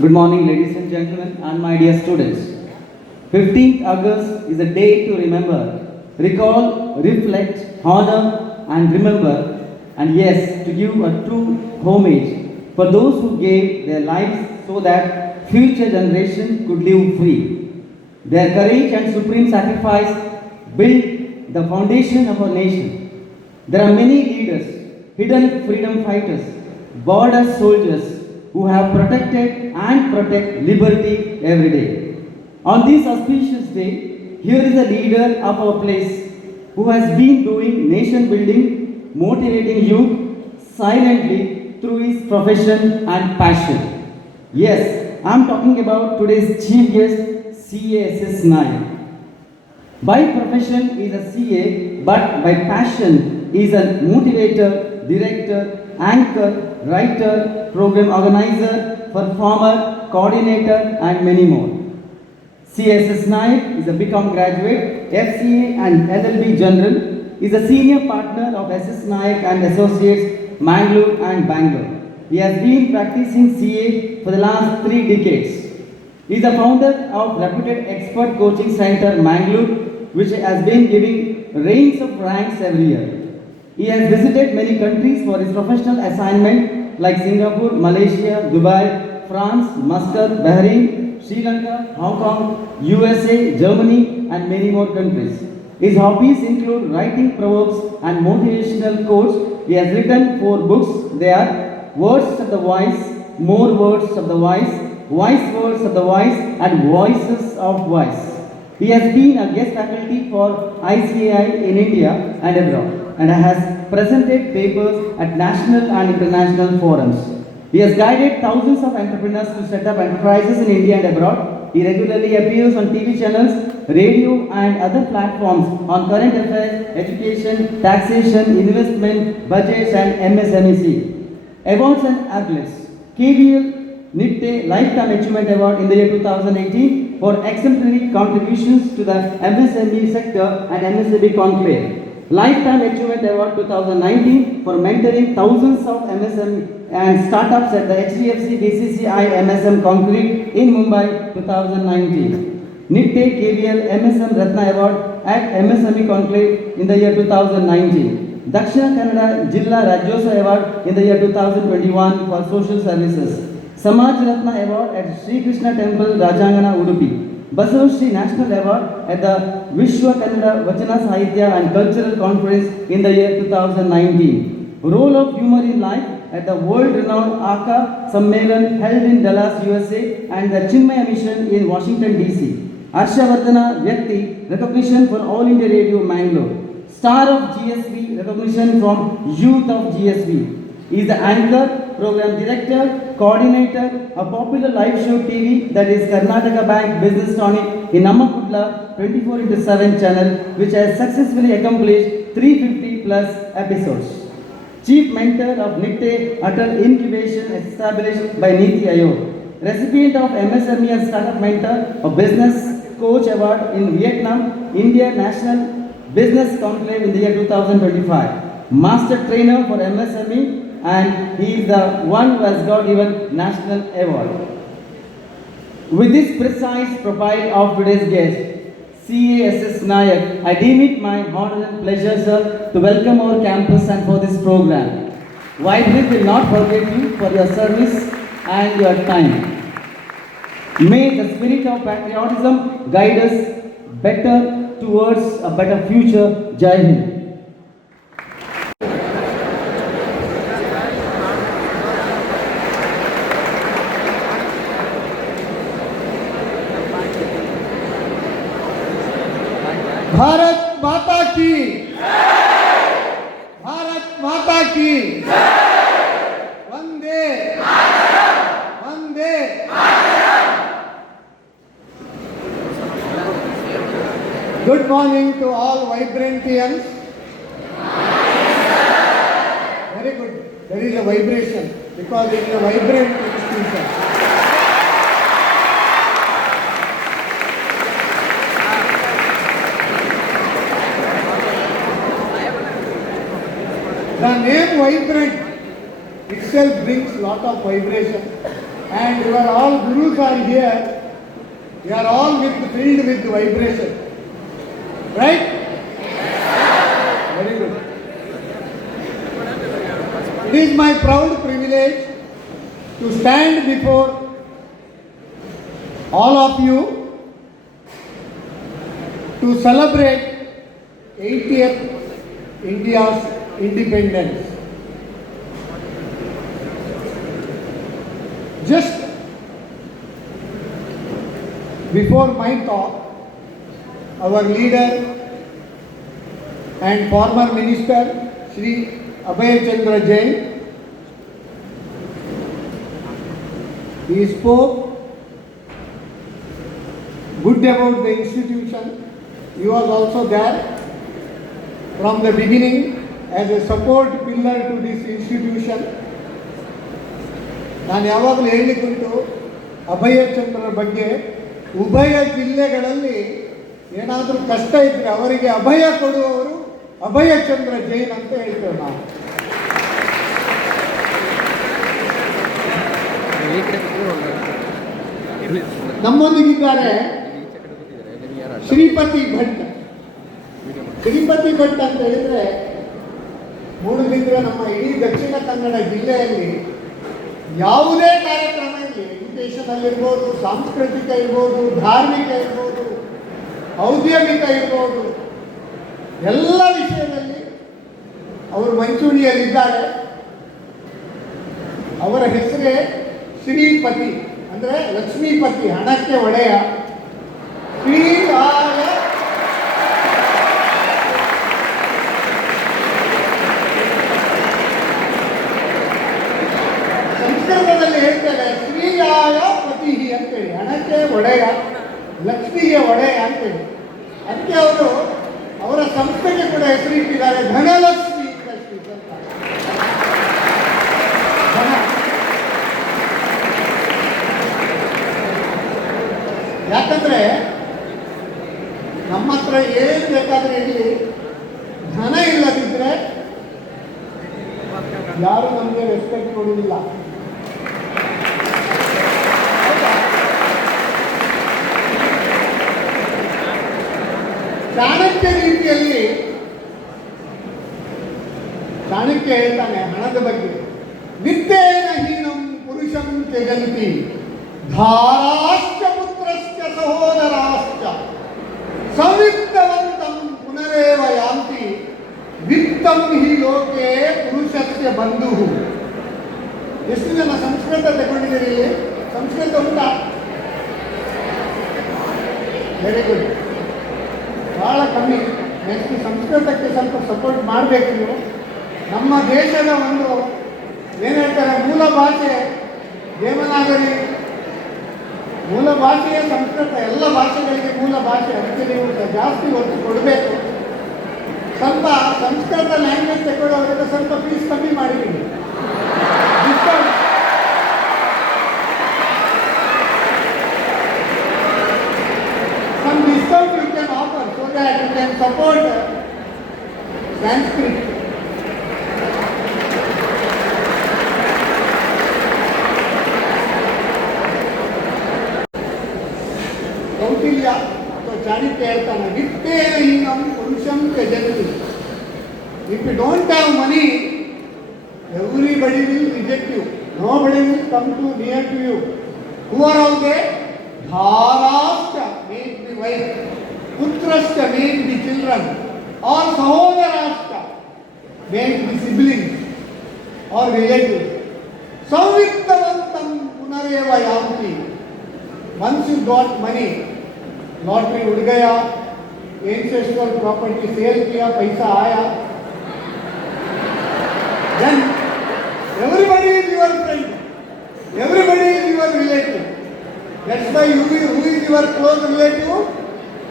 Good morning, ladies and gentlemen, and my dear students. 15th August is a day to remember, recall, reflect, honor, and remember, and yes, to give a true homage for those who gave their lives so that future generations could live free. Their courage and supreme sacrifice built the foundation of our nation. There are many leaders, hidden freedom fighters, border soldiers who have protected and protect liberty every day. On this auspicious day, here is a leader of our place who has been doing nation building, motivating youth silently through his profession and passion. Yes, I am talking about today's chief guest, CASS Nayak. By profession is a CA, but by passion is a motivator, director, anchor, writer, program organizer, performer, coordinator, and many more. CSS Nayak is a BCom graduate, FCA and LLB General, is a senior partner of SS Nayak and Associates, Mangalore and Bangalore. He has been practicing CA for the last 3 decades. He is the founder of reputed expert coaching center Mangalore, which has been giving reigns of ranks every year. He has visited many countries for his professional assignment like Singapore, Malaysia, Dubai, France, Muscat, Bahrain, Sri Lanka, Hong Kong, USA, Germany, and many more countries. His hobbies include writing proverbs and motivational quotes. He has written 4 books. They are Words of the Wise, More Words of the Wise, Wise Words of the Wise, and Voices of Wise. He has been a guest faculty for ICAI in India and abroad, and has presented papers at national and international forums. He has guided thousands of entrepreneurs to set up enterprises in India and abroad. He regularly appears on TV channels, radio, and other platforms on current affairs, education, taxation, investment, budgets, and MSMEC. Awards and accolades. KVL NITTE Lifetime Achievement Award in the year 2018 for exemplary contributions to the MSME sector and MSME conclave. Lifetime Achievement Award 2019 for mentoring thousands of MSME and startups at the HDFC BCCI MSM Concrete in Mumbai 2019. NITTE KVL MSM Ratna Award at MSME Conclave in the year 2019. Dakshina Kannada Jilla Rajyosa Award in the year 2021 for social services. Samaj Ratna Award at Sri Krishna Temple, Rajangana, Udupi. Basavashri National Award at the Vishwa Kannada Vachana Sahitya and Cultural Conference in the year 2019. Role of Humor in Life at the world-renowned ACA Sammelan held in Dallas, USA and the Chinmaya Mission in Washington, D.C. Harshavardhana Vyakti recognition for All India Radio Mangalore. Star of GSB recognition from Youth of GSB. He is the anchor, program director, coordinator, a popular live show TV that is Karnataka Bank Business Tonic in Nammakudla 24/7 channel, which has successfully accomplished 350 plus episodes. Chief mentor of NITTE Atal Incubation established by Niti Aayog. Recipient of MSME and Startup Mentor, a Business Coach Award in Vietnam, India National Business Conclave in the year 2025. Master Trainer for MSME, and he is the one who has got given national award. With this precise profile of today's guest, CASS Nayak, I deem it my honor and pleasure, sir, to welcome our campus and for this program. Whitehead will not forget you for your service and your time. May the spirit of patriotism guide us better towards a better future. Jai Hind. Bharat माता की भारत माता की वंदे वंदे Good morning to all Vibrantians. Very good. There is a vibration because it is a vibrant institution. The name vibrant itself brings lot of vibration. and your all gurus are here. You are all filled with vibration. Right? Very good. It is my proud privilege to stand before all of you to celebrate 80th India's independence. Just before my talk, our leader and former minister, Shri Abhay Chandra Jain, he spoke good about the institution. He was also there from the beginning as a support pillar to this institution. ನಾನು ಯಾವಾಗಲೂ ಹೇಳಿಕೊಂಡು ಅಭಯ ಚಂದ್ರರ ಬಗ್ಗೆ ಉಭಯ ಜಿಲ್ಲೆಗಳಲ್ಲಿ ಏನಾದರೂ ಕಷ್ಟ ಇದ್ದರೆ ಅವರಿಗೆ ಅಭಯ ಕೊಡುವವರು ಅಭಯ ಚಂದ್ರ ಜೈನ್ ಅಂತ ಹೇಳ್ತೇವೆ ನಾವು. ನಮ್ಮೊಂದಿಗಿದ್ದಾರೆ ಶ್ರೀಪತಿ ಭಟ್. ಶ್ರೀಪತಿ ಭಟ್ ಅಂತ ಹೇಳಿದ್ರೆ ಮೂಡುಬಿದ್ರೆ ನಮ್ಮ ಇಡೀ ದಕ್ಷಿಣ ಕನ್ನಡ ಜಿಲ್ಲೆಯಲ್ಲಿ ಯಾವುದೇ ಕಾರ್ಯಕ್ರಮ ಇರಲಿ, ಎಜುಕೇಷನ್ ಅಲ್ಲಿರ್ಬೋದು, ಸಾಂಸ್ಕೃತಿಕ ಇರ್ಬೋದು, ಧಾರ್ಮಿಕ ಇರ್ಬೋದು, ಔದ್ಯೋಗಿಕ ಇರ್ಬೋದು, ಎಲ್ಲ ವಿಷಯದಲ್ಲಿ ಅವರು ಮಂಚೂಣಿಯಲ್ಲಿದ್ದಾರೆ. ಅವರ ಹೆಸರೇ ಶ್ರೀಪತಿ, ಅಂದರೆ ಲಕ್ಷ್ಮೀಪತಿ, ಹಣಕ್ಕೆ ಒಡೆಯ. ಶ್ರೀರಾಯ ಸಂಸ್ಕೃತದಲ್ಲಿ ಹೇಳ್ತಾರೆ ಶ್ರೀರಾಯ ಪತಿ ಅಂತೇಳಿ, ಹಣಕ್ಕೆ ಒಡೆಯ, ಲಕ್ಷ್ಮಿಗೆ ಒಡೆಯ ಅಂತೇಳಿ. ಅದಕ್ಕೆ ಅವರು ಅವರ ಸಂಸ್ಥೆಗೆ ಕೂಡ ಹೆಸರಿಟ್ಟಿದ್ದಾರೆ ಧನಲಕ್ಷ್ಮಿ ಇಂಡಸ್ಟ್ರೀಸ್ ಅಂತ. ಧನ, ಯಾಕಂದ್ರೆ ನಮ್ಮ ಹತ್ರ ಏನು ಬೇಕಾದ್ರೆ ಇರಲಿ, ಧನ ಇಲ್ಲದಿದ್ರೆ ಯಾರು ನಮಗೆ ರೆಸ್ಪೆಕ್ಟ್ ಕೊಡುವುದಿಲ್ಲ. ಚಾಣಕ್ಯ ರೀತಿಯಲ್ಲಿ ಚಾಣಕ್ಯ ಹೇಳ್ತಾನೆ ಹಣದ ಬಗ್ಗೆ, ವಿತ್ತೇನ ಹೀನಂ ಪುರುಷಂ ತ್ಯಜಂತಿ ಧಾರಾಶ್ಚ ಪುತ್ರಶ್ಚ ಸಹೋದರಾಶ್ಚ ಸಂವಿತ್ತವಂತಂ ಪುನರೇವ ಯಾಂತಿ ವಿತ್ತಂ ಹಿ ಲೋಕೆ ಪುರುಷಸ್ಯ ಬಂಧು. ಎಷ್ಟು ಜನ ಸಂಸ್ಕೃತ ತಗೊಂಡಿದ್ದೀರಿ ಇಲ್ಲಿ? ಸಂಸ್ಕೃತ ಉಂಟಾ? Very good. ಬಹಳ ಕಮ್ಮಿ. ನೆಕ್ಸ್ಟ್ ಸಂಸ್ಕೃತಕ್ಕೆ ಸ್ವಲ್ಪ ಸಪೋರ್ಟ್ ಮಾಡಬೇಕು ನೀವು. ನಮ್ಮ ದೇಶದ ಒಂದು ಏನು ಹೇಳ್ತಾರೆ ಮೂಲ ಭಾಷೆ ದೇವನಾಗರಿ, ಮೂಲ ಭಾಷೆಯೇ ಸಂಸ್ಕೃತ. ಎಲ್ಲ ಭಾಷೆಗಳಿಗೆ ಮೂಲ ಭಾಷೆ, ಅದಕ್ಕೆ ನೀವು ಜಾಸ್ತಿ ಒತ್ತು ಕೊಡಬೇಕು. ಸ್ವಲ್ಪ ಸಂಸ್ಕೃತ ಲ್ಯಾಂಗ್ವೇಜ್ ತಗೊಳ್ಳೋರಿಗೆ ಸ್ವಲ್ಪ ಫೀಸ್ ಕಮ್ಮಿ ಮಾಡಿದ್ದೀನಿ. Discount some discount you can offer so that you can support Sanskrit. Kautilya ಅಥವಾ ಚಾಣಕ್ಯ ಹೇಳ್ತಾನೆ ವಿತ್ತೇನ ಹೀನಂ ಪುರುಷಂ ತ್ಯಜಂತಿ. If you don't have money, everybody will reject you. Nobody will come to near to you. Who are out there? Dharashcha, make the wife. Putrashcha, make the children. Or Sahodarashcha, make the siblings or relatives. Savittavantam punareva yanti. Once you got money, lottery उड़ गया, ancestral property sale किया, पैसा आया, then everybody is your friend, everybody is your relative. That's why who is your close relative?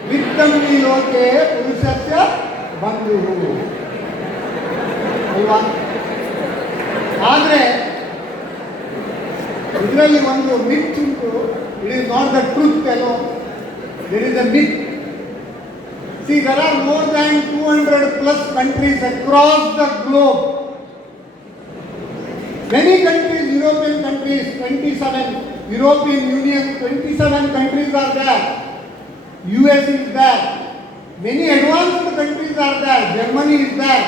Vittam hi loke purushasya bandhuhu. ಅಲ್ವಾ? ಆದರೆ ಇದರಲ್ಲಿ ಒಂದು ಮಿತ್ ಉಂಟು. It is not the truth alone. There is a myth. See, there are more than 200 plus countries across the globe. Many countries, European countries, 27, European Union, 27 countries are there. US is there. Many advanced countries are there. Germany is there.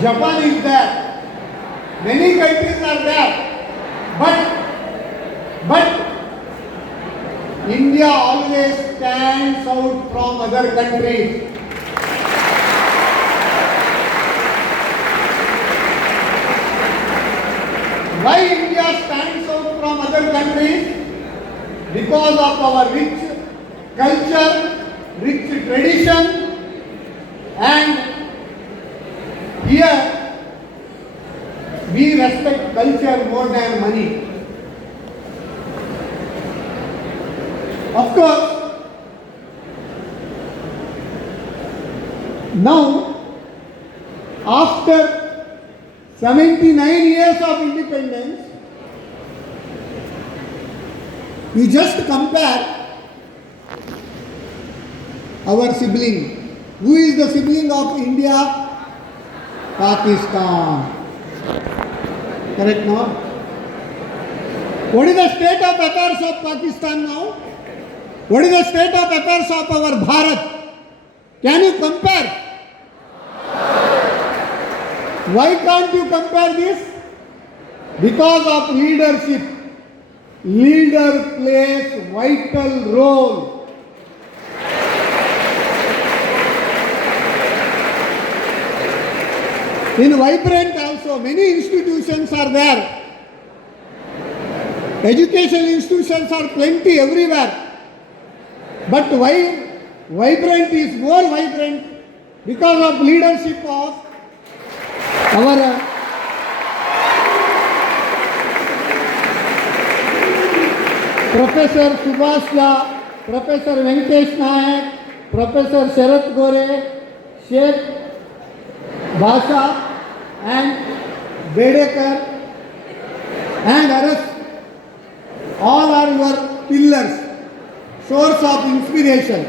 Japan is there. Many countries are there. But India always stands out from other countries. Why India stands out from other countries? Because of our rich culture, rich tradition, and here we respect culture more than money. Of course, now after 79 years of independence, we just compare our sibling. Who is the sibling of India? Pakistan. Correct now? What is the state of affairs of Pakistan now? What is the state of affairs of our Bharat? Can you compare? Why can't you compare this? Because of leadership. Leader plays vital role. In Vibrant also, many institutions are there. Educational institutions are plenty everywhere. But why Vibrant is more vibrant? Because of leadership of our Professor Subhash Jha, Professor Venkatesh Nayak, Professor Sharat Gore, Sheikh Bhasha and Bedekar and others. All are your pillars, source of inspiration.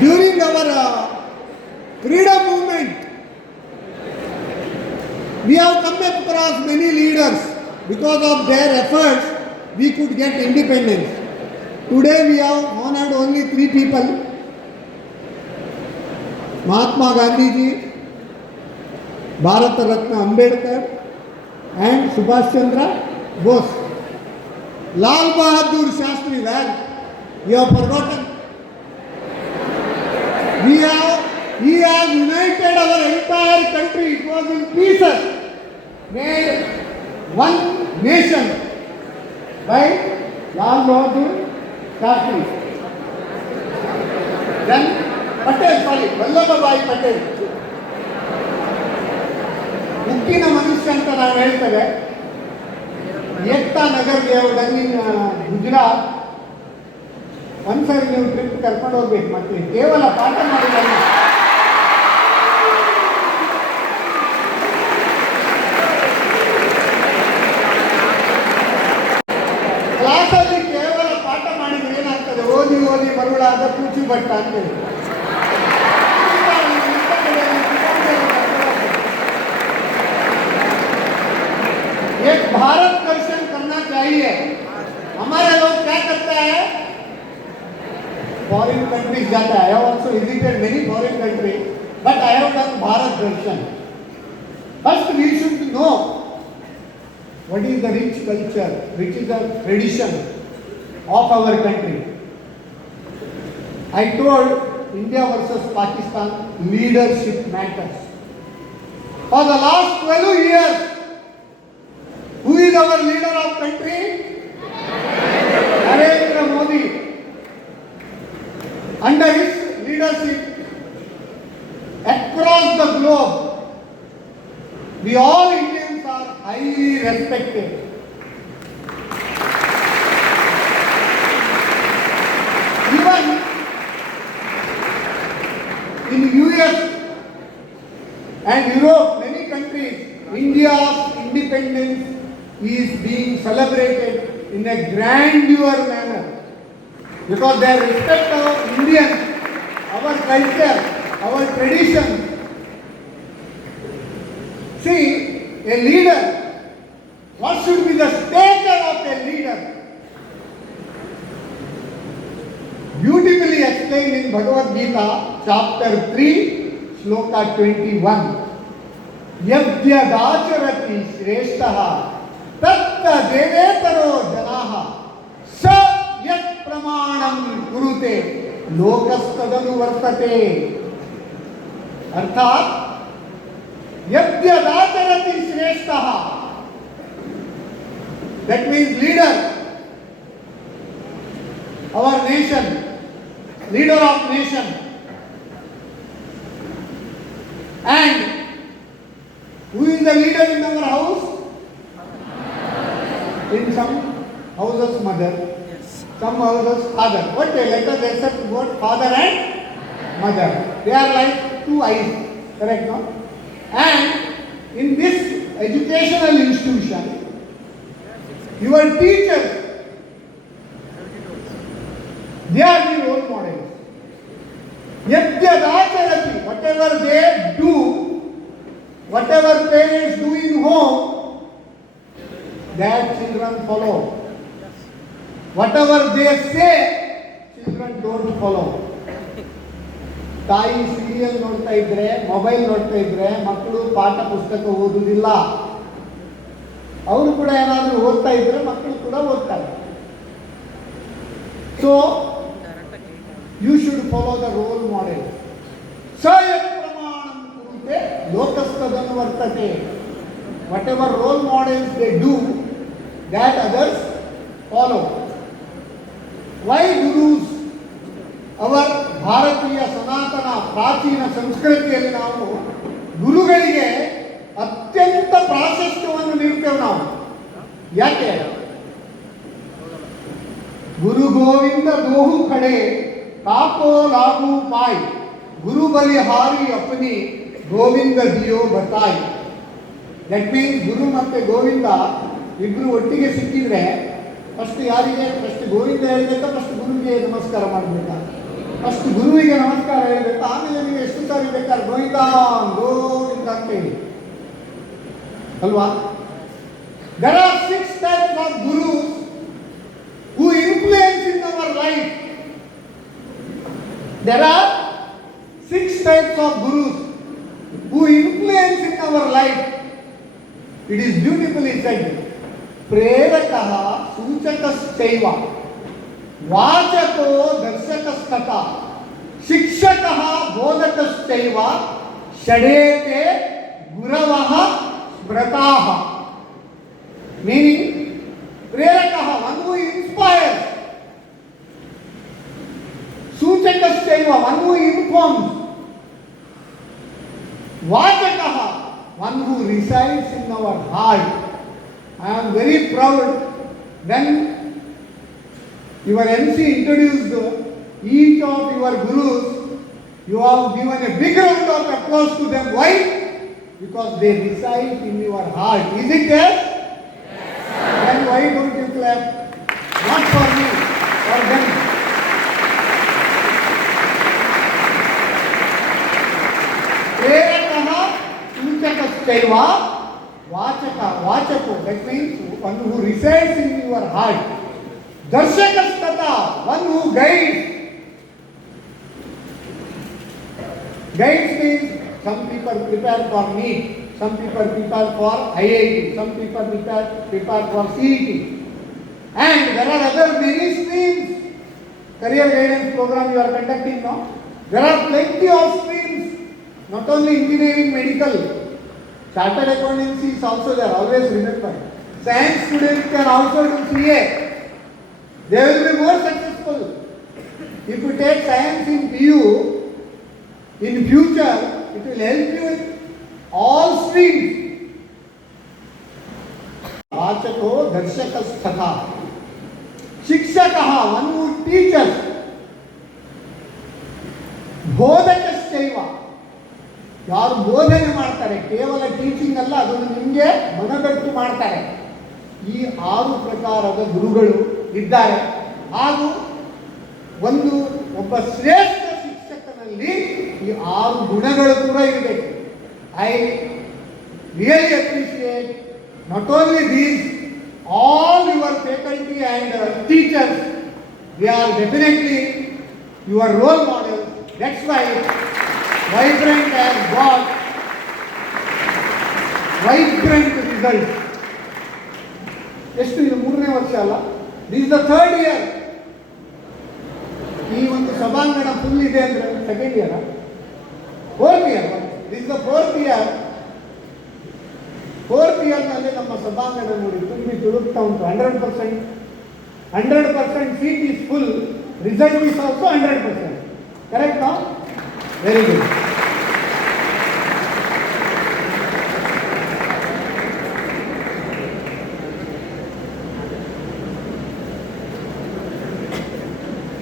During our freedom movement, we have come across many leaders. Because of their efforts, we could get independence. Today we have honored only 3 people. Mahatma Gandhi ji, Bharat Ratna Ambedkar and Subhash Chandra Bose. Lal Bahadur Shastri, where? You have forgotten. He has united our entire country. It was in pieces. Made one nation by Lal Bahadur Shastri. Then Vallabhbhai Patel. ಉಕ್ಕಿನ ಮನುಷ್ಯ ಅಂತ ನಾವು ಹೇಳ್ತೇವೆ. ಏಕ್ತಾ ನಗರ್ ಗುಜರಾತ್ ಒಂದ್ಸರಿ ನೀವು ಟ್ರಿಪ್ ಕರ್ಕೊಂಡು ಹೋಗ್ಬೇಕು. ಮತ್ತೆ ಕೇವಲ ಪಾಠ ಮಾಡಿಲ್ಲ, ಕ್ಲಾಸಲ್ಲಿ ಕೇವಲ ಪಾಠ ಮಾಡಿದ್ರೆ ಏನಾಗ್ತದೆ? ಓದಿ ಓದಿ ಮರುಳಾದ ಕೂಚು ಬಟ್ಟ ಅಂತೇಳಿ. एक भारत दर्शन करना चाहिए. हमारे लोग क्या करते हैं? फॉरेन कंट्रीज जाता है. I have also visited many foreign countries, but I have done Bharat Darshan. First we should know what is the rich culture, which is the tradition of our country. I told India versus Pakistan, leadership matters. For the last 12 years, who is our leader of country? Narendra Modi. Under his leadership, across the globe, we all Indians are highly respected. Even in US and Europe, many countries, India's independence is being celebrated in a grandeur manner. because they respect our Indian, our culture, our tradition. See, a leader, what should be the stature of a leader? Beautifully explained in Bhagavad Gita, chapter 3, shloka 21. Yadyadacharati shreshtaha tatta devetaro janaha sa yat pramanam kurute lokastadanu vartate. अर्थात यद्यदाचरति श्रेष्ठः, that means leader, our nation, leader of nation. And who is the leader in our house? In some houses mother, some houses father. What they let us accept both father and mother. They are like two eyes, correct, no? And in this educational institution, your teachers, they are the role models. Yadyadacharati, whatever they do, whatever parents do in home, that children follow. Whatever they say, children don't follow. ತಾಯಿ ಸೀರಿಯಲ್ ನೋಡ್ತಾ ಇದ್ರೆ, ಮೊಬೈಲ್ ನೋಡ್ತಾ ಇದ್ರೆ ಮಕ್ಕಳು ಪಾಠ ಪುಸ್ತಕ ಓದುವುದಿಲ್ಲ. ಅವರು ಕೂಡ ಏನಾದರೂ ಓದ್ತಾ ಇದ್ರೆ ಮಕ್ಕಳು ಕೂಡ ಓದ್ತಾರೆ. So you should follow the role model. ಸಯತ್ ಪ್ರಮಾಣಂ ಕುರುತೆ ಲೋಕಸ್ತದನು ವರ್ತತೆ. Whatever role models they do, that others follow. Why gurus? Our ಭಾರತೀಯ ಸನಾತನ ಪ್ರಾಚೀನ ಸಂಸ್ಕೃತಿಯಲ್ಲಿ ನಾವು ಗುರುಗಳಿಗೆ ಅತ್ಯಂತ ಪ್ರಾಶಸ್ತ್ಯವನ್ನು ನೀಡ್ತೇವೆ ನಾವು. ಯಾಕೆ? ಗುರು ಗೋವಿಂದ ದೋಹು ಖಡೆ ಕಾಕೋ ಲಾಗು ಪಾಯ್ ಗುರು ಬಲಿಹಾರಿ ಅಪನಿ ಗೋವಿಂದ ದಿಯೋ ಬತಾಯ್. ದಟ್ ಮೀನ್ಸ್ ಗುರು ಮತ್ತೆ ಗೋವಿಂದ ಇಬ್ರು ಒಟ್ಟಿಗೆ ಸಿಕ್ಕಿದ್ರೆ ಫಸ್ಟ್ ಯಾರಿಗೆ? ಫಸ್ಟ್ ಗೋವಿಂದ ಹೇಳ್ಬೇಕಾ, ಫಸ್ಟ್ ಗುರುವಿಗೆ ನಮಸ್ಕಾರ ಮಾಡಬೇಕಾ? ಫಸ್ಟ್ ಗುರುವಿಗೆ ನಮಸ್ಕಾರ ಹೇಳಬೇಕು, ಆಮೇಲೆ ನೀವು ಎಷ್ಟು ಸಾರಿ ಬೇಕಾದ್ರೆ ಗೋವಿಂದ ಗೋವಿಂದ ಅಂತ ಹೇಳಿ ಅಲ್ವಾ? There are 6 types of gurus who influence in our life. There are 6 types of gurus who influence in our life. It is beautifully said. Prerakah suchakaschaiva ವಾಚಕೋ ದರ್ಶಕಸ್ತಥ ಶಿಕ್ಷಕಃ ಬೋಧಕಶ್ಚೈವ ಷಡೇತೆ ಗುರವಃ ಸ್ಮೃತಾಃ. ಮೀನಿಂಗ್, ಪ್ರೇರಕಃ, ಒನ್ ಹೂ ಇನ್ಸ್ಪೈರ್ಸ್, ಸೂಚಕಶ್ಚೈವ, ಒನ್ ಹೂ ಇನ್ಫಾರ್ಮ್ಸ್, ವಾಚಕಃ, one who resides in our heart. I am very proud when your MC introduced each of your gurus. You have given a big round of applause to them. Why? Because they reside in your heart. Is it yes? Yes. Then why don't you clap? Not for me, for them. Prerakah suchakaschaiva vachaka. Vachako, that means one who resides in your heart. Darshakastata, one who guides. Guides means some people prepare for NEET, some people prepare for IIT, some people prepare for CET. And there are other many streams. Career guidance program you are conducting now. There are plenty of streams, not only engineering, medical. Chartered accountancy is also there, always remember. Science students can also do CA. They will be more successful. If you take science in PU, in future, it will help you in all streams. Vachako darshakastha. Shikshakaha, one who teaches. Bodhakaschaiva. ಯಾರು ಬೋಧನೆ ಮಾಡ್ತಾರೆ, ಕೇವಲ ಟೀಚಿಂಗ್ ಅಲ್ಲ, ಅದನ್ನು ನಿಮಗೆ ಮನದಟ್ಟು ಮಾಡ್ತಾರೆ. ಈ 6 ಪ್ರಕಾರದ ಗುರುಗಳು ಇದ್ದಾರೆ. ಹಾಗೂ ಒಂದು ಒಬ್ಬ ಶ್ರೇಷ್ಠ ಶಿಕ್ಷಕನಲ್ಲಿ ಈ 6 ಗುಣಗಳು ಕೂಡ ಇರಬೇಕು. I really appreciate not only these, all your faculty and teachers. They are definitely your role model. That's why vibrant and got vibrant result. ಎಷ್ಟು ಇದು 3ನೇ ವರ್ಷ ಅಲ್ಲ, this is the 3rd year. ಈ ಒಂದು ಸಭಾಂಗಣ ಫುಲ್ ಇದೆ ಅಂದ್ರೆ 2nd year, 4th year. This is the 4th year. 4th ಇಯರ್ನಲ್ಲಿ ನಮ್ಮ ಸಭಾಂಗಣ ನೋಡಿ ತುಂಬಿ ತುಳುಕ್ತಾ ಉಂಟು. 100% seat is full, result is also 100%. Correct ನಾ? Very good.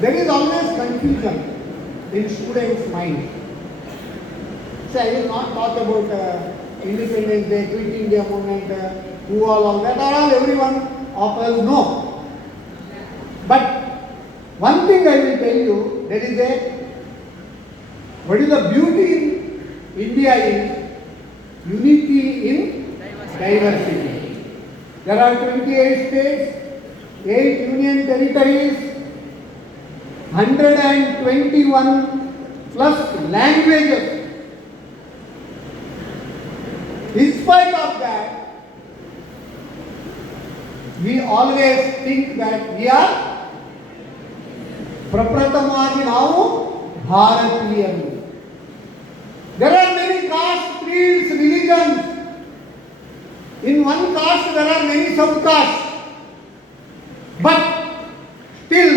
There is always confusion in students' mind. So I will not talk about Independence Day, Quit India movement, who all that are all everyone of us know. But one thing I will tell you, there is what is the beauty in India is unity in diversity. There are 28 states, 8 union territories, 121 plus languages. In spite of that, we always think that we are ಪ್ರಪ್ರಥಮವಾಗಿ ನಾವು ಭಾರತೀಯರು. There are many castes, creeds, religions. In one caste there are many sub-castes. But still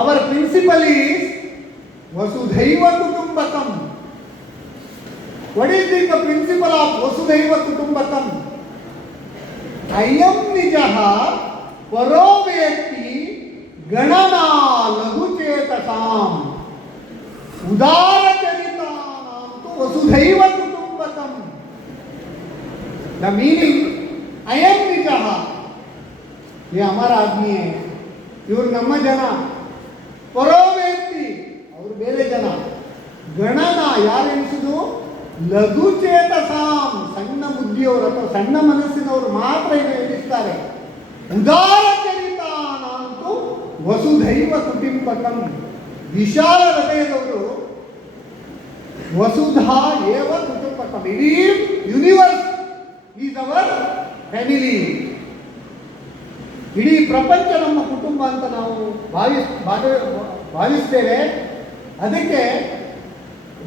our principle is Vasudhaiva Kutumbakam. What is the principle of Vasudhaiva Kutumbakam? Ayam nijaha paroveti ganana laguchetasam udara charitanam tu Vasudhaiva Kutumbakam. The meaning, Ayam nijaha, ये हमारा आदमी है, ಇವರು ನಮ್ಮ ಜನ. ಪರೋವೇತ್ತಿ, ಅವರು ಬೇರೆ ಜನ. ಗಣನ ಯಾರೆನಿಸುದು? ಲಘುಚೇತಸಾಂ, ಸಣ್ಣ ಬುದ್ಧಿಯವರು ಅಥವಾ ಸಣ್ಣ ಮನಸ್ಸಿನವರು ಮಾತ್ರ ಇದು ಎನಿಸ್ತಾರೆ. ಉದಾರ ಚರಿತಾನಂತೂ ವಸುಧೈವ ಕುಟುಂಬಕಂ, ವಿಶಾಲ ಹೃದಯದವರು. ವಸುಧಾ ಏವ ಕುಟುಂಬಕಂ, ಇಡೀ ಯೂನಿವರ್ಸ್ ಈಸ್ ಅವರ್ ಫ್ಯಾಮಿಲಿ. ಇಡೀ ಪ್ರಪಂಚ ನಮ್ಮ ಕುಟುಂಬ ಅಂತ ನಾವು ಭಾವಿಸ್ತೇವೆ. ಅದಕ್ಕೆ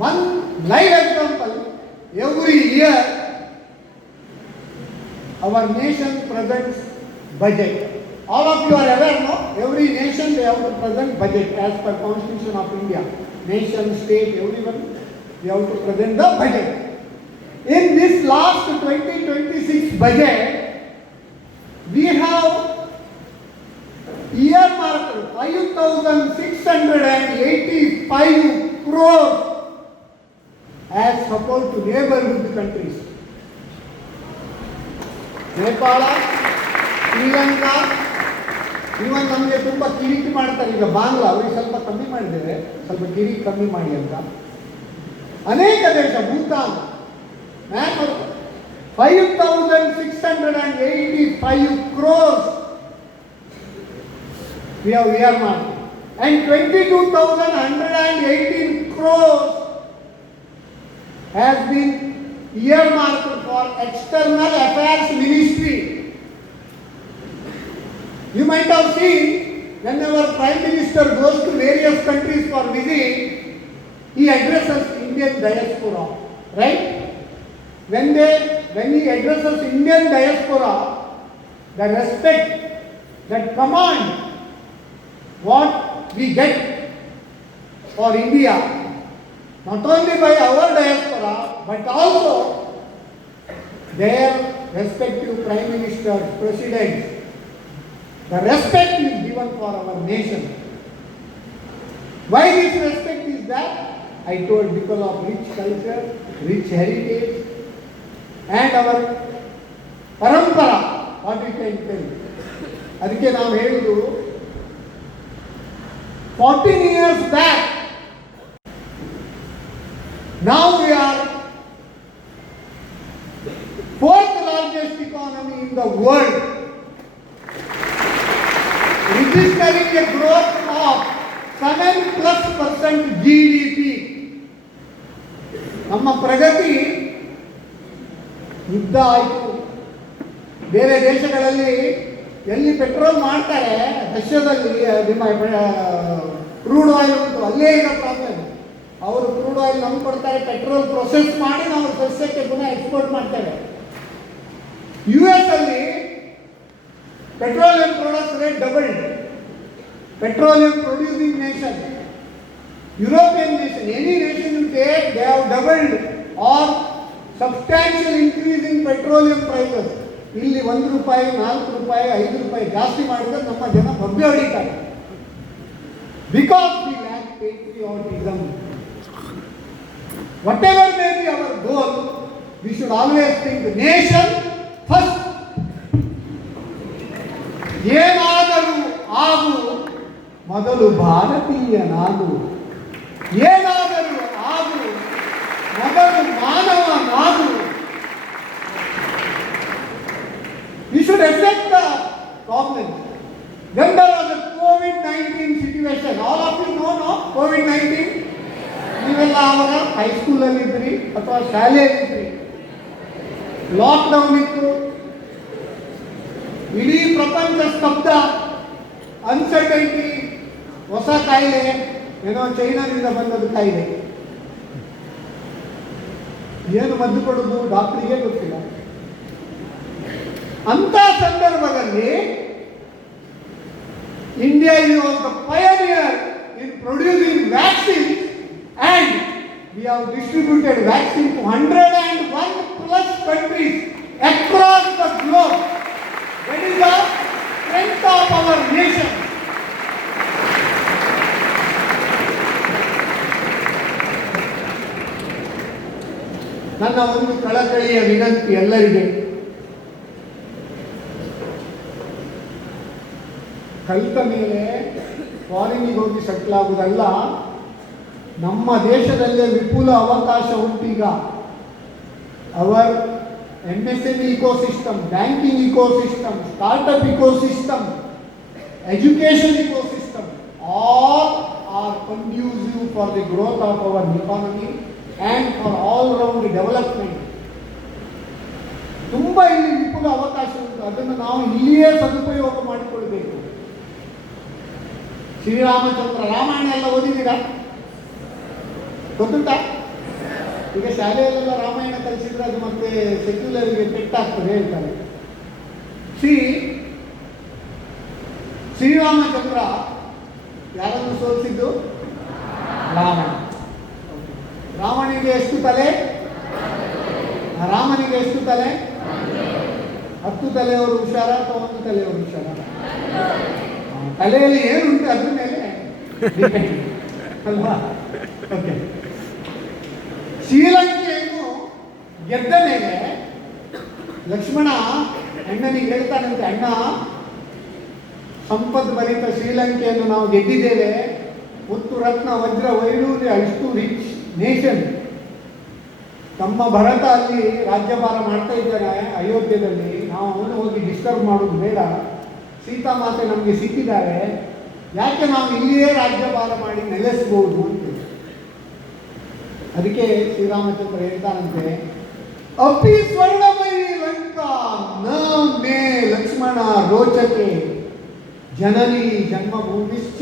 one live example, every year our nation presents budget. All of you are aware, no? Every nation they have to present budget as per constitution of India. Nation, state, everyone they have to present the budget. In this last 2026 budget we have earmarked 5,685 crores as support to neighborhood countries. Nepal, Sri Lanka, ಇವನ್ ನಮಗೆ ತುಂಬ ಕಿರಿಕಿ ಮಾಡ್ತಾರೆ. ಈಗ ಬಾಂಗ್ಲಾ ಅವ್ರಿಗೆ ಸ್ವಲ್ಪ ಕಮ್ಮಿ ಮಾಡಿದ್ದೇವೆ, ಸ್ವಲ್ಪ ಕಿರಿಕಿ ಕಮ್ಮಿ ಮಾಡಿ ಅಂತ. ಅನೇಕ ದೇಶ, ಭೂತಾನ್, 5,685 crores we have earmarked, and 22,118 crores has been earmarked for External Affairs Ministry. You might have seen, whenever Prime Minister goes to various countries for visit, he addresses Indian diaspora, right? When he addresses Indian diaspora, the respect, that command, what we get for India, not only by our diaspora, but also their respective prime ministers, presidents, the respect is given for our nation. Why this respect is that? I told, because of rich culture, rich heritage, and our parampara, what we can tell. ಅದಕ್ಕೆ ನಾವು ಹೇಳುವುದು, 14 years back. Now we are fourth largest economy in the world, registering a growth of 7+% GDP. ನಮ್ಮ ಪ್ರಗತಿ ಯುದ್ಧ ಆಯಿತು. ಬೇರೆ ದೇಶಗಳಲ್ಲಿ ಎಲ್ಲಿ ಪೆಟ್ರೋಲ್ ಮಾಡ್ತಾರೆ, ರಷ್ಯಾದಲ್ಲಿ ಕ್ರೂಡ್ ಆಯಿಲ್ ಉಂಟು, ಅಲ್ಲೇ ಈಗ ಪ್ರಾಬ್ಲಮ್. ಅವರು ಕ್ರೂಡ್ ಆಯಿಲ್ ನಮ್ಗೆ ಕೊಡ್ತಾರೆ, ಪೆಟ್ರೋಲ್ ಪ್ರೊಸೆಸ್ ಮಾಡಿ ನಾವು ಸಸ್ಯಕ್ಕೆ ಪುನಃ ಎಕ್ಸ್ಪೋರ್ಟ್ ಮಾಡ್ತೇವೆ. US ಅಲ್ಲಿ petroleum products rate doubled. Petroleum producing nation, European nation, any nation you take, they have doubled or substantial increase in petroleum prices. ಇಲ್ಲಿ 1 ರೂಪಾಯಿ, 4 ರೂಪಾಯಿ, 5 ರೂಪಾಯಿ ಜಾಸ್ತಿ ಮಾಡಿದ್ರೆ ನಮ್ಮ ಜನ ಬಬ್ಬೆ ಹೊಡಿತಾರೆ. Because we lac patriotism. Whatever may be our goal, we should always think nation first. ಏನಾದರೂ ಆಗು, ಮೊದಲು ಭಾರತೀಯನಾಗು. ಏನಾದರೂ ಆಗು, ಮೊದಲು ಮಾನವನಾಗು. We should accept the problem. When there was a COVID-19 situation, all of you know, no? COVID-19. ನೀವೆಲ್ಲ ಆವಾಗ ಹೈಸ್ಕೂಲಲ್ಲಿ ಇದ್ರಿ ಅಥವಾ ಶಾಲೆಯಲ್ಲಿದ್ರಿ. ಲಾಕ್ಡೌನ್ ಇತ್ತು, ಇಡೀ ಪ್ರಪಂಚ ಸ್ತಬ್ಧ, ಅನ್ಸರ್ಟೈಟಿ, ಹೊಸ ಕಾಯಿಲೆ, ಏನೋ ಚೈನಾದಿಂದ ಬಂದದ್ದು ಕಾಯಿಲೆ. ಏನು ಮದ್ದು ಕೊಡೋದು ಡಾಕ್ಟರಿಗೆ ಗೊತ್ತಿಲ್ಲ. ಅಂತ ಸಂದರ್ಭದಲ್ಲಿ India is the pioneer in producing vaccines, and we have distributed vaccine to 101+ countries across the globe. That is the strength of our nation. ನನ್ನ ಒಂದು ಕಳಕಳಿಯ ವಿನಂತಿ ಎಲ್ಲರಿಗೆ, ಕಲಿತ ಮೇಲೆ ಫಾರಿನಿಗೆ ಹೋಗಿ ಸೆಟ್ಲ್ ಆಗುವುದಲ್ಲ. ನಮ್ಮ ದೇಶದಲ್ಲೇ ವಿಪುಲ ಅವಕಾಶ ಉಂಟೀಗ. Our MSME ecosystem, banking ecosystem, startup ecosystem, education ecosystem, all are conducive for the growth of our economy and for all round development. ತುಂಬ ಇಲ್ಲಿ ವಿಪುಲ ಅವಕಾಶ ಉಂಟು. ಅದನ್ನು ನಾವು ಇಲ್ಲಿಯೇ ಸದುಪಯೋಗ ಮಾಡಿಕೊಳ್ಬೇಕು. ಶ್ರೀರಾಮಚಂದ್ರ ರಾಮಾಯಣ ಎಲ್ಲ ಓದಿದ್ದೀರಾ? ಗೊತ್ತುಂಟಾ? ಈಗ ಶಾಲೆಯಲ್ಲೆಲ್ಲ ರಾಮಾಯಣ ಕಲಿಸಿದ್ರೆ ಅದು ಮತ್ತೆ ಸೆಕ್ಯುಲರ್ಗೆ ಪೆಟ್ಟಾಗ್ತದೆ ಹೇಳ್ತಾರೆ. ಶ್ರೀರಾಮಚಂದ್ರ ಯಾರನ್ನು ಸೋಲಿಸಿದ್ದು? ರಾವಣ. ರಾವಣಿಗೆ ಎಷ್ಟು ತಲೆ? ರಾಮನಿಗೆ ಎಷ್ಟು ತಲೆ? 10 ತಲೆಯವರು ಹುಷಾರ ಅಥವಾ 1 ತಲೆಯವರು ಹುಷಾರ? ತಲೆಯಲ್ಲಿ ಏನುಂಟು ಅದ್ರ ಮೇಲೆ ಅಲ್ವಾ? ಓಕೆ. ಶ್ರೀಲಂಕೆಯನ್ನು ಗೆದ್ದ ಮೇಲೆ ಲಕ್ಷ್ಮಣ ಅಣ್ಣನಿಗೆ ಹೇಳ್ತಾನಂತೆ, ಅಣ್ಣ, ಸಂಪದ್ಭರಿತ ಶ್ರೀಲಂಕೆಯನ್ನು ನಾವು ಗೆದ್ದಿದ್ದೇವೆ. ಮುತ್ತು ರತ್ನ ವಜ್ರ ವೈಡೂರ್ಯ, ಇಷ್ಟು ರಿಚ್ ನೇಷನ್. ತಮ್ಮ ಭರತ ಅಲ್ಲಿ ರಾಜ್ಯಭಾರ ಮಾಡ್ತಾ ಇದ್ದಾನೆ ಅಯೋಧ್ಯೆಯಲ್ಲಿ. ನಾವು ಅವನು ಹೋಗಿ ಡಿಸ್ಟರ್ಬ್ ಮಾಡೋದು ಬೇಡ. ಸೀತಾಮಾತೆ ನಮಗೆ ಸಿಕ್ಕಿದ್ದಾರೆ, ಯಾಕೆ ನಾವು ಇಲ್ಲಿಯೇ ರಾಜ್ಯಭಾರ ಮಾಡಿ ನೆಲೆಸಬಹುದು ಅಂತ. ಅದಕ್ಕೆ ಶ್ರೀರಾಮಚಂದ್ರ ಹೇಳ್ತಾನಂತೆ, ಅಪಿ ಸ್ವರ್ಣಮಯಿ ಲಂಕಾ ನ ಮೇ ಲಕ್ಷ್ಮಣ ರೋಚತೆ ಜನನಿ ಜನ್ಮಭೂಮಿಶ್ಚ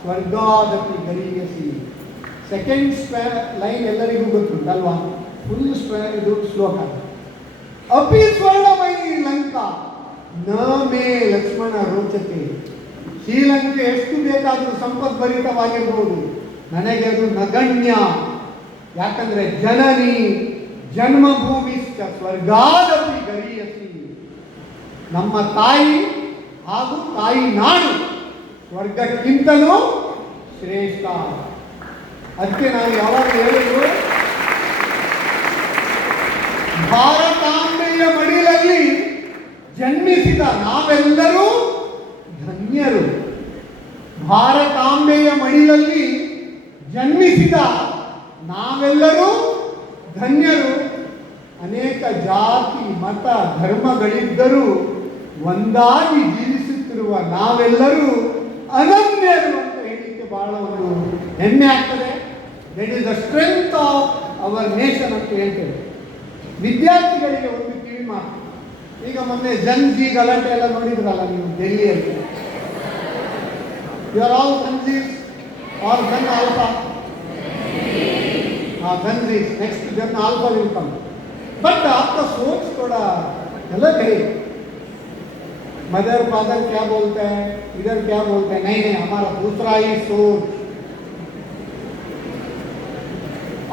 ಸ್ವರ್ಗಾದಪಿ ಗರೀಯಸಿ. ಸೆಕೆಂಡ್ ಲೈನ್ ಎಲ್ಲರಿಗೂ ಗೊತ್ತುಂಟಲ್ವಾ? ಫುಲ್ ಇದು ಶ್ಲೋಕ. ಅಪಿ ಸ್ವರ್ಣಮಯಿ ಲಂಕಾ ನ ಮೇ ಲಕ್ಷ್ಮಣ ರೋಚತೆ. ಶ್ರೀಲಂಕೆ ಎಷ್ಟು ಬೇಕಾದರೂ ಸಂಪದ್ಭರಿತವಾಗಿರ್ಬೋದು, ನನಗೆ ಅದು ನಗಣ್ಯ. ಯಾಕಂದ್ರೆ ಜನನಿ ಜನ್ಮಭೂಮಿಶ್ಚ ಸ್ವರ್ಗಾದಪಿ ಗರೀಯಸಿ. ನಮ್ಮ ತಾಯಿ ಹಾಗೂ ತಾಯಿ ನಾಡು ಸ್ವರ್ಗಕ್ಕಿಂತಲೂ ಶ್ರೇಷ್ಠ. ಅದಕ್ಕೆ ನಾವು ಯಾವಾಗ ಹೇಳಿದ್ರು, ಭಾರತಾಂಬೆಯ ಮಡಿಲಲ್ಲಿ ಜನ್ಮಿಸಿದ ನಾವೆಲ್ಲರೂ ಧನ್ಯರು. ಭಾರತಾಂಬೆಯ ಮಡಿಲಲ್ಲಿ ಜನ್ಮಿಸಿದ ನಾವೆಲ್ಲರೂ ಧನ್ಯರು. ಅನೇಕ ಜಾತಿ ಮತ ಧರ್ಮಗಳಿದ್ದರೂ ಒಂದಾಗಿ ಜೀವಿಸುತ್ತಿರುವ ನಾವೆಲ್ಲರೂ ಅನನ್ಯರು ಅಂತ ಹೇಳಲಿಕ್ಕೆ ಬಹಳ ಒಂದು ಹೆಮ್ಮೆ ಆಗ್ತದೆ. That is the strength of our nation ಅಂತ ಹೇಳ್ತೇವೆ. ವಿದ್ಯಾರ್ಥಿಗಳಿಗೆ ಒಂದು ಕಿವಿ ಮಾತು. ಈಗ ಮೊನ್ನೆ ಜನ್ಜಿ ಗಲಾಟೆ ಎಲ್ಲ ನೋಡಿದ್ರಲ್ಲ ನೀವು ಡೆಲ್ಲಿಯಲ್ಲಿ. You are all Gen Zs are Gen Alpha? Gen Zs next Gen Alpha will come but आपका सोच थोड़ा अलग है. मदर फादर क्या बोलते हैं, इधर क्या बोलते हैं, नहीं नहीं हमारा दूसरा ही सोच.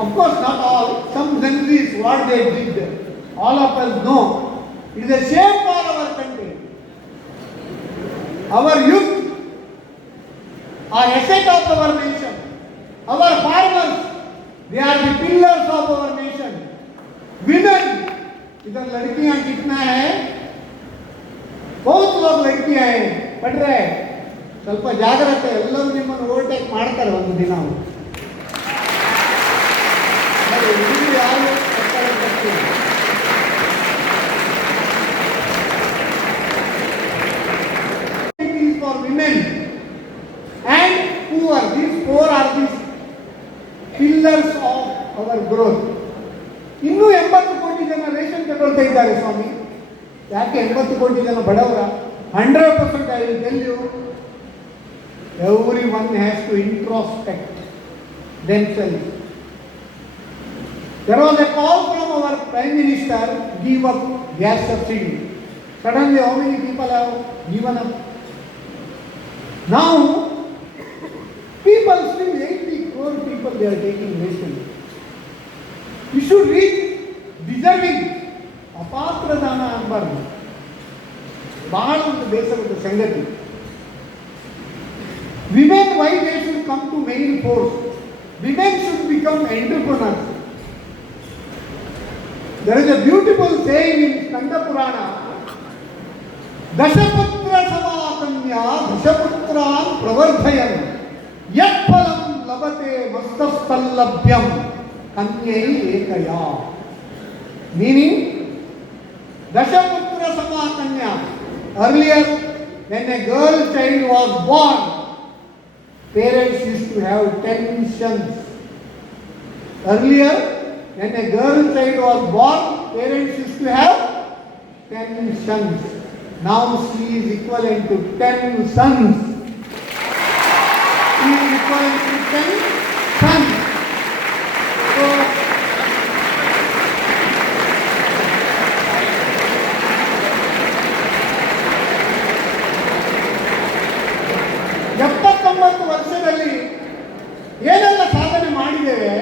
Of course not all, some Genzies what they did, all of us know. It is a shame for our country. Our youth are asset of our nation. Our farmers, they are the pillars of our nation. Women, इधर लड़कियां कितना है, बहुत लोग लड़कियां हैं पढ़ रहे हैं. ಸ್ವಲ್ಪ ಜಾಗ್ರತೆ, ಎಲ್ಲರೂ ನಿಮ್ಮನ್ನು ಓವರ್ಟೇಕ್ ಮಾಡ್ತಾರೆ ಒಂದು ದಿನ. ಯಾರು for women and poor, these four are these pillars of our growth. ಇನ್ನೂ 80 ಕೋಟಿ ಜನ ರೇಷನ್ ತಗೊಳ್ತಾ ಇದ್ದಾರೆ ಸ್ವಾಮಿ. ಯಾಕೆ 80 ಕೋಟಿ ಜನ ಬಡವರ? 100% I will tell you, everyone has to introspect themselves. There was a call from our Prime Minister, give up gas subsidy. Suddenly how many people have given up? Now people, still 80 crore people, they are taking ration. You should reach deserving. ಅಪಾತ್ರ ದಾನ ಅನ್ನಬಾರ್ದು. ಬಹಳ ಒಂದು ಬೇಸರದ ಸಂಗತಿ. Women, why they should come to main force? Women should become entrepreneurs. There is a beautiful saying in Skanda Purana, ದಶಪುತ್ರ ಸಮಾಕನ್ಯ ದಶಪುತ್ರಾನ್ ಪ್ರವರ್ಧಯನ್ ಯತ್ ಫಲಂ ಲಭತೆ ಮಸ್ತಸ್ಥಲ್ಲಭ್ಯಂ ಕನ್ಯೈ ಏಕಯಾ. Meaning, ದಶಪುತ್ರ ಸಮಾಕನ್ಯ. Earlier, when a girl child was born, parents used to have 10 sons. Earlier, when a girl child was born, parents used to have 10 sons. Now she is equivalent to 10 sons. She is equivalent to 10 sons. So, ಎಪ್ಪತ್ತೊಂಬತ್ತು ವರ್ಷದಲ್ಲಿ ಏನೆಲ್ಲ ಸಾಧನೆ ಮಾಡಿದ್ದೇವೆ.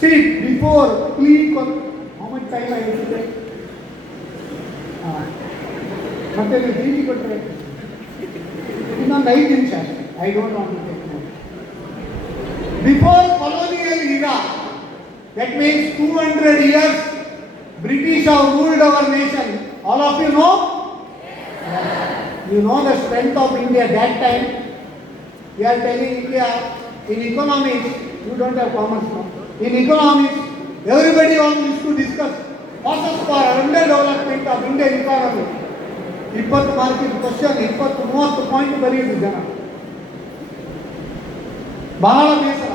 See before please how much time ಆಗಿದೆ? ಮತ್ತೆ ನೀವು ಟಿ ಕೊಟ್ಟರೆ ಇನ್ನೊಂದು 5 ನಿಮಿಷ. I don't want to take more. Before colonial era, that means 200 years British have ruled our nation. All of you know? You know the strength of India that time. We are telling India in economics, you don't have commerce now. In economics, everybody used to discuss process for underdevelopment of Indian economy. 20 ಮಾರ್ಕಿನ question 20-30 point ಬರೆಯುವುದು ಜನ. ಬಹಳ ಬೇಸರ.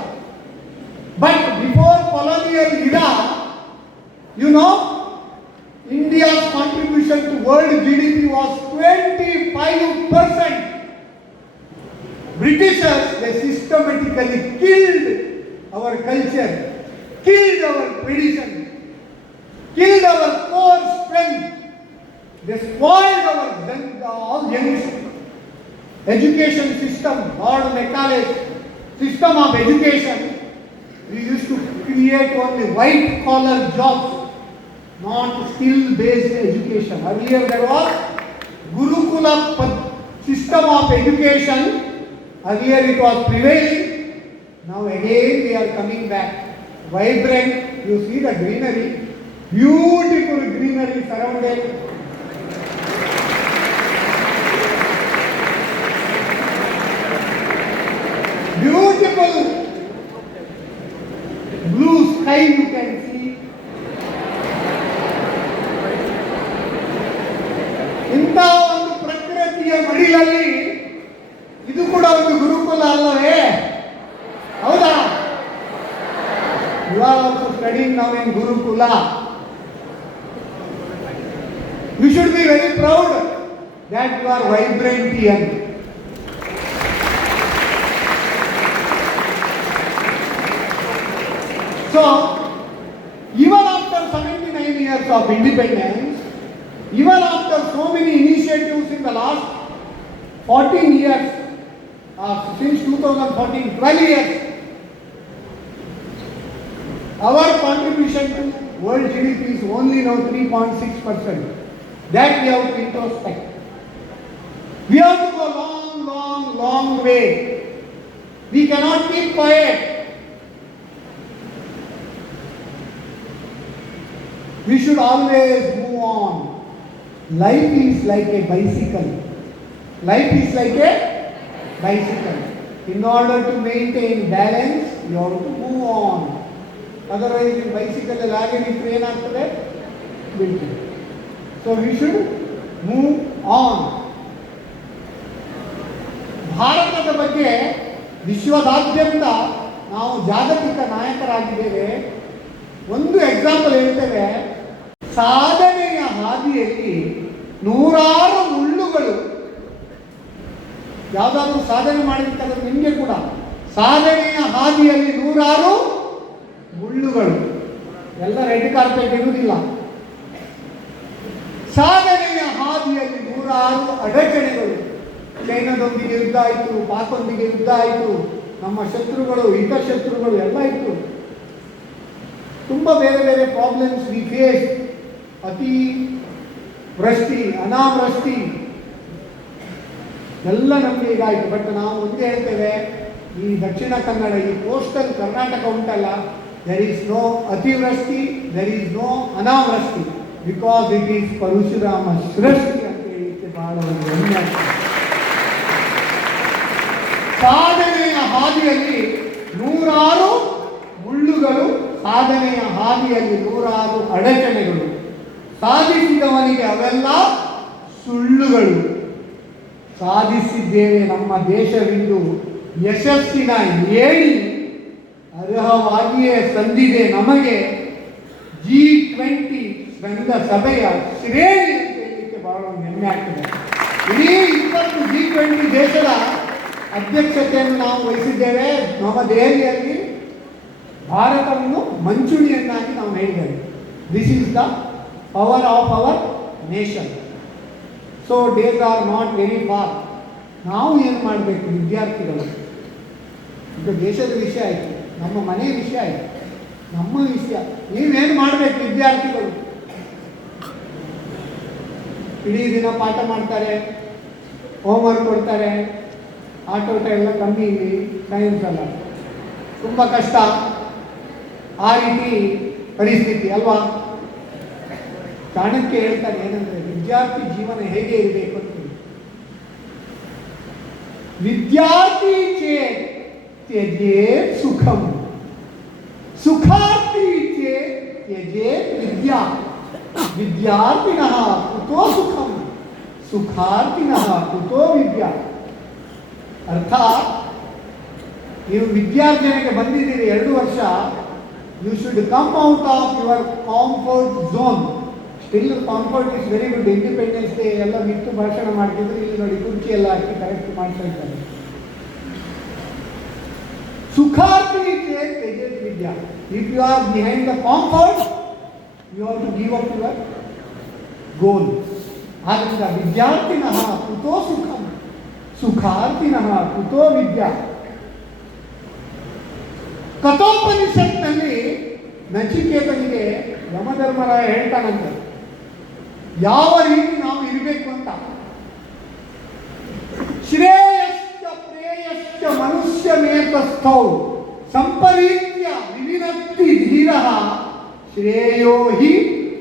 But before colonial era, you know, India's contribution to world GDP was 25%. Britishers, they systematically killed our culture, killed our tradition, killed our core strength. They spoiled our young education system, Lord Macaulay system of education. We used to create only white collar jobs, not skill based education. Earlier there was Gurukula system of education. Earlier it was prevailing. Now again we are coming back. Vibrant, you see the greenery, beautiful greenery surrounded. ಸ್ಕೂಲಿನಲ್ಲಿ ಇದು ಕೂಡ ಒಂದು ಗುರುಕುಲ ಅಲ್ಲವೇ? ಹೌದಾ? You are also studying now in gurukula. You should be very proud that you are Vibranian. So, even after 79 years of independence, even after so many initiatives in the last 14 years, since 2014, 12 years, our contribution to world GDP is only now 3.6%. That we have to introspect. We have to go long way. We cannot keep quiet. We should always move on. Life is like a bicycle. Life is like a bicycle. In order to maintain balance, you have to move on. Otherwise, in bicycle, the train after building. So we should move on. ಭಾರತದ ಬಗ್ಗೆ ವಿಶ್ವದಾದ್ಯಂತ ನಾವು ಜಾಗತಿಕ ನಾಯಕರಾಗಿದ್ದೇವೆ. ಒಂದು ಎಕ್ಸಾಂಪಲ್ ಹೇಳ್ತೇವೆ, ಸಾಧನೆಯ ಹಾದಿಯಲ್ಲಿ ನೂರಾರು ಮುಳ್ಳುಗಳು. ಯಾವುದಾದ್ರೂ ಸಾಧನೆ ಮಾಡಿರ್ತಾರೆ ನಿಮಗೆ ಕೂಡ, ಸಾಧನೆಯ ಹಾದಿಯಲ್ಲಿ ನೂರಾರು ಮುಳ್ಳುಗಳು. ಎಲ್ಲ ರೆಡ್ ಕಾರ್ಪೆಟ್ ಇರುವುದಿಲ್ಲ. ಸಾಧನೆಯ ಹಾದಿಯಲ್ಲಿ ನೂರಾರು ಅಡಚಣೆಗಳು. ಚೈನಾದೊಂದಿಗೆ ಯುದ್ಧ ಆಯಿತು, ಪಾಕೊಂದಿಗೆ ಯುದ್ಧ ಆಯಿತು, ನಮ್ಮ ಶತ್ರುಗಳು, ಹಿತಶತ್ರುಗಳು ಎಲ್ಲ ಇತ್ತು. ತುಂಬ ಬೇರೆ ಬೇರೆ ಪ್ರಾಬ್ಲಮ್ಸ್ ವಿ ಫೇಸ್. ಅತಿ ವೃಷ್ಟಿ, ಅನಾವೃಷ್ಟಿ ಎಲ್ಲ ನಮಗೆ ಇದಾಯಿತು. ಬಟ್ ನಾವು ಒಂದೇ ಹೇಳ್ತೇವೆ, ಈ ದಕ್ಷಿಣ ಕನ್ನಡ, ಈ ಕೋಸ್ಟಲ್ ಕರ್ನಾಟಕ ಉಂಟಲ್ಲ, ದೆರ್ ಈಸ್ ನೋ ಅತಿವೃಷ್ಟಿ, ದೆರ್ ಈಸ್ ನೋ ಅನಾವೃಷ್ಟಿ, ಬಿಕಾಸ್ ಇಟ್ ಈಸ್ ಪರಶುರಾಮ ಸೃಷ್ಟಿ ಅಂತ ಹೇಳಿಕ್ಕೆ ಬಹಳ ಒಂದು ಹೆಮ್ಮೆ ಆಗ್ತದೆ. ಸಾಧನೆಯ ಹಾದಿಯಲ್ಲಿ ನೂರಾರು ಮುಳ್ಳುಗಳು, ಸಾಧನೆಯ ಹಾದಿಯಲ್ಲಿ ನೂರಾರು ಅಡಚಣೆಗಳು. ಸಾಧಿಸಿದವನಿಗೆ ಅವೆಲ್ಲ ಸುಳ್ಳುಗಳು. ಸಾಧಿಸಿದ್ದೇವೆ, ನಮ್ಮ ದೇಶವಿಂದು ಯಶಸ್ಸಿನ ಏಣಿ ಅರ್ಹವಾಗಿಯೇ ಸಂದಿದೆ ನಮಗೆ G20 ಶೃಂಗಸಭೆಯ ಶ್ರೇಣಿ ಅಂತ ಹೇಳಲಿಕ್ಕೆ ಬಹಳ ಹೆಮ್ಮೆ ಆಗ್ತದೆ. ಇಡೀ 20 G20 ದೇಶದ ಅಧ್ಯಕ್ಷತೆಯನ್ನು ನಾವು ವಹಿಸಿದ್ದೇವೆ. ನವದೆಹಲಿಯಲ್ಲಿ ಭಾರತವನ್ನು ಮಂಚೂಣಿಯನ್ನಾಗಿ ನಾವು ಹೇಳಿದ್ದೇವೆ. This is the power of our nation. So days are not very far. ನಾವು ಏನು ಮಾಡಬೇಕು ವಿದ್ಯಾರ್ಥಿಗಳು? ಈಗ ದೇಶದ ವಿಷಯ ಆಯಿತು, ನಮ್ಮ ಮನೆಯ ವಿಷಯ ಆಯಿತು, ನಮ್ಮ ವಿಷಯ. ನೀವೇನು ಮಾಡಬೇಕು ವಿದ್ಯಾರ್ಥಿಗಳು? ಇಡೀ ದಿನ ಪಾಠ ಮಾಡ್ತಾರೆ, ಹೋಮ್ವರ್ಕ್ ಕೊಡ್ತಾರೆ, ಆಟೋಟ ಎಲ್ಲ ಕಮ್ಮಿ ಇಲ್ಲಿ, ಸೈನ್ಸ್ ಅಲ್ಲ, ತುಂಬ ಕಷ್ಟ. ಆ ರೀತಿ ಪರಿಸ್ಥಿತಿ ಅಲ್ವಾ? ಚಾಣಕ್ಯ ಹೇಳ್ತಾರೆ ಏನಂದ್ರೆ, ವಿದ್ಯಾರ್ಥಿ ಜೀವನ ಹೇಗೆ ಇರಬೇಕು ಅಂತ. ವಿದ್ಯಾರ್ಥಿ ಚೇತ್ ತ್ಯಜೇತ್ ಸುಖಂ, ಸುಖಾರ್ಥಿ ಚೇತ್ ತ್ಯಜೇತ್ ವಿದ್ಯಾ, ವಿದ್ಯಾರ್ಥಿನಃ ಕುತೋ ಸುಖಂ, ಸುಖಾರ್ಥಿನಃ ಕುತೋ ವಿದ್ಯಾ. ಅರ್ಥಾತ್ ನೀವು ವಿದ್ಯಾರ್ಜನೆಗೆ ಬಂದಿದ್ದೀರಿ 2 ವರ್ಷ, you should come out of your comfort zone. Still comfort is very good. Independence day ಎಲ್ಲ ಮಿತ್ತು ಭಾಷಣ ಮಾಡ್ತಿದ್ರು, ಇಲ್ಲಿ ನೋಡಿ ಕುರ್ಚಿ ಎಲ್ಲ ಹಾಕಿ ಕರೆಕ್ಟ್ ಮಾಡ್ತಾ ಇದ್ದಾರೆ. ಸುಖಾರ್ಥಿ ತ್ಯಜೇತ್ ವಿದ್ಯಾ. If you are behind the comfort, you have to give up your goal. ಆದ್ದರಿಂದ ವಿದ್ಯಾರ್ಥಿನಃ ಕುತೋ ಸುಖಂ, ಸುಖಾರ್ಥಿನಃ ಕುತೋ ವಿದ್ಯಾ. ಕಠೋಪನಿಷತ್ನಲ್ಲಿ ನಚಿಕೇತನಿಗೆ ಯಮಧರ್ಮರಾಯ ಹೇಳ್ತಾನಂತೆ ಯಾವ ರೀತಿ ನಾವು ಇರಬೇಕು ಅಂತ. ಶ್ರೇಯಶ್ಚ ಪ್ರೇಯಶ್ಚ ಮನುಷ್ಯಮೇತಸ್ಥೌ ಸಂಪರೀತ್ಯ ವಿವಿನತ್ತಿ ಧೀರಃ ಶ್ರೇಯೋ ಹಿ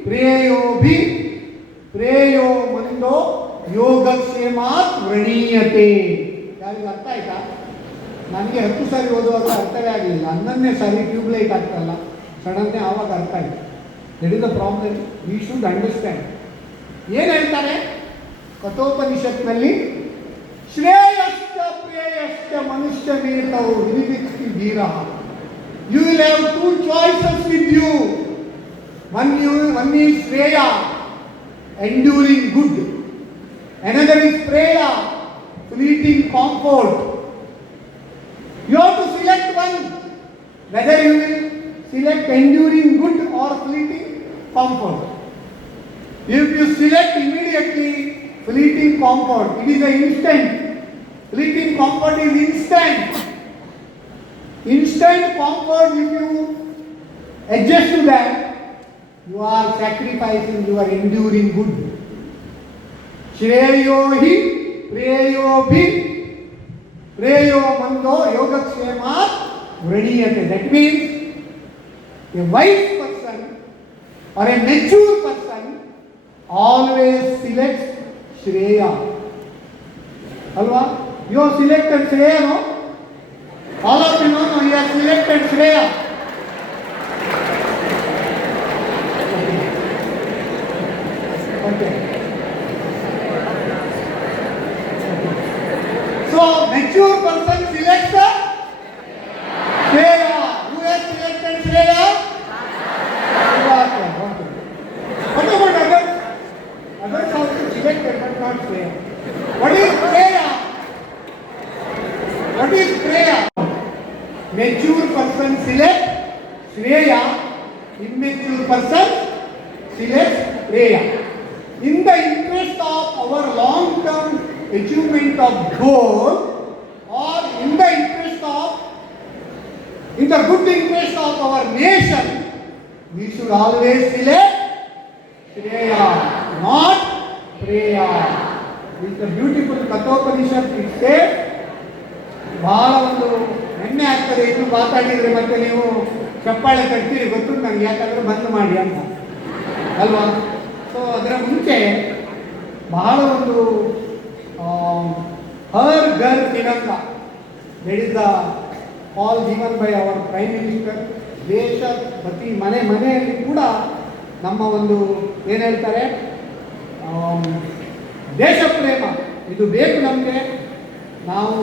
ಪ್ರೇಯೋಭಿ ಪ್ರೇಯೋ ಮಂದೋ ಯೋಗಕ್ಷೇಮಾತ್ ವ್ರಣೀಯತೆ. ಯಾರಿಗೂ ಅರ್ಥ ಆಯ್ತಾ? ನನಗೆ 10 ಸಾರಿ ಓದುವಾಗ ಅರ್ಥವೇ ಆಗಲಿಲ್ಲ, 11ನೇ ಸಾರಿ ಟ್ಯೂಬ್ಲೈಟ್ ಆಗ್ತಲ್ಲ ಸಡನ್ನೇ ಆವಾಗ ಅರ್ಥ ಆಯ್ತು. That is the problem. We should understand. ಏನು ಹೇಳ್ತಾರೆ ಕಠೋಪನಿಷತ್ನಲ್ಲಿ? ಶ್ರೇಯಶ್ಚ ಪ್ರೇಯಶ್ಚ ಮನುಷ್ಯಮೇತೌ ವಿನಿವಿಕ್ತಿ ಧೀರಃ. You will have two choices with you. One is Shreya, enduring good. Another is Preya, fleeting comfort. You have to select one, whether you will select enduring good or fleeting comfort. If you select immediately fleeting comfort, it is an instant. Fleeting comfort is instant. Instant comfort, if you adjust to that, you are sacrificing your enduring good. Shreyo hi preyo bhi preyo mando yogakshemat vraniyate. That means a wise person or a mature person always selects Shreya. Alva? You have selected Shreya, no? All of you know, you have selected Shreya. Okay. So, mature person selects Shreya. Who has selected Shreya? Okay. What about others? Others also selected but not Shreya. What is Shreya? What is Shreya? Mature person selects Shreya. Immature person selects Shreya. In the interest of our long-term achievement of goal, or in the good interest of our nation, we should always select Shreya, not Preya. It's a beautiful Kathopanishad. It says, ಬಹಳ ಒಂದು ಹೆಮ್ಮೆ ಆಗ್ತದೆ. ಇನ್ನು ಮಾತಾಡಿದರೆ ಮತ್ತೆ ನೀವು ಚಪ್ಪಾಳೆ ಕಟ್ತೀರಿ, ಗೊತ್ತು ನನಗೆ, ಯಾಕಂದ್ರೆ ಬಂದ್ ಮಾಡಿ ಅಂತ ಅಲ್ವಾ. ಸೊ ಅದರ ಮುಂಚೆ ಬಹಳ ಒಂದು Har Ghar Tiranga, that is the call given by our prime minister. ದೇಶ ಪ್ರತಿ ಮನೆಯಲ್ಲಿ ಕೂಡ ನಮ್ಮ ಒಂದು ಏನು ಹೇಳ್ತಾರೆ, ದೇಶ ಪ್ರೇಮ ಇದು ಬೇಕು ನಮಗೆ. ನಾವು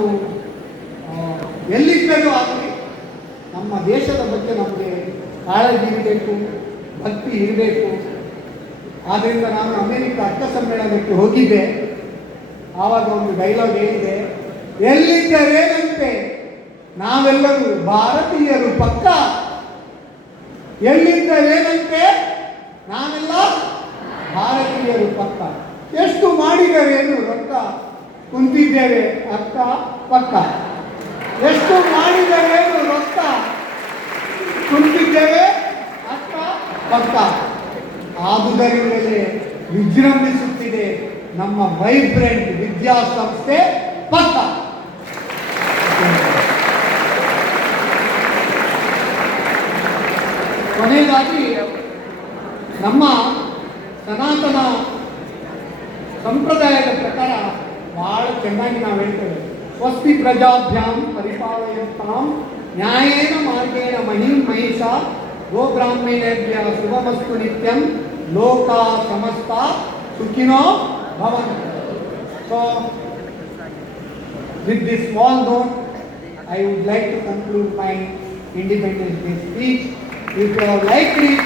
ಎಲ್ಲಿದ್ದರೂ ಆಗಲಿ ನಮ್ಮ ದೇಶದ ಬಗ್ಗೆ ನಮಗೆ ಕಾಳಜಿ ಇರಬೇಕು, ಭಕ್ತಿ ಇರಬೇಕು. ಆದ್ದರಿಂದ ನಾನು ಅಮೆರಿಕ ಅರ್ಥ ಸಮ್ಮೇಳನಕ್ಕೆ ಹೋಗಿದ್ದೆ. ಆವಾಗ ಒಂದು ಡೈಲಾಗ್ ಹೇಳಿದೆ, ಎಲ್ಲಿದ್ದರೇನಂತೆ ನಾವೆಲ್ಲರೂ ಭಾರತೀಯರು ಪಕ್ಕ, ಎಲ್ಲಿದ್ದರೇನಂತೆ ನಾವೆಲ್ಲ ಭಾರತೀಯರು ಪಕ್ಕ. ಎಷ್ಟು ಮಾಡಿದರೇನು ರೊಕ್ಕ, ಕುಂತಿದ್ದೇವೆ ಅಕ್ಕ ಪಕ್ಕ. ಎಷ್ಟು ಮಾಡಿದರೇನು ರೊಕ್ಕ, ಕುಂತಿದ್ದೇವೆ ಅಕ್ಕ ಪಕ್ಕ. ಆದುದರಿಂದಲೇ ವಿಜೃಂಭಿಸುತ್ತಿದೆ ನಮ್ಮ ವೈಬ್ರೆಂಟ್ ವಿದ್ಯಾಸಂಸ್ಥೆ ಪಕ್ಕ. ಕೊನೆಯದಾಗಿ ನಮ್ಮ ಸನಾತನ ಸಂಪ್ರದಾಯದ ಪ್ರಕಾರ ಬಹಳ ಚೆನ್ನಾಗಿ ನಾವು ಹೇಳ್ತೇವೆ, ಸ್ವಸ್ತಿ ಪ್ರಜಾಭ್ಯಾಂ ಪರಿಪಾಲಯಂತಾಂ ನ್ಯಾಯೇನ ಮಾರ್ಗೇಣ ಮಹಿಂ ಮಹಿಷ ಗೋಬ್ರಾಹ್ಮಣೇಭ್ಯ ಶುಭಮಸ್ತು ನಿತ್ಯಂ ಲೋಕಾ ಸಮಸ್ತ ಸುಖಿನೋ ಭವಂತು. So, with this small note, I would like to conclude my Independence Day speech. If you have liked it,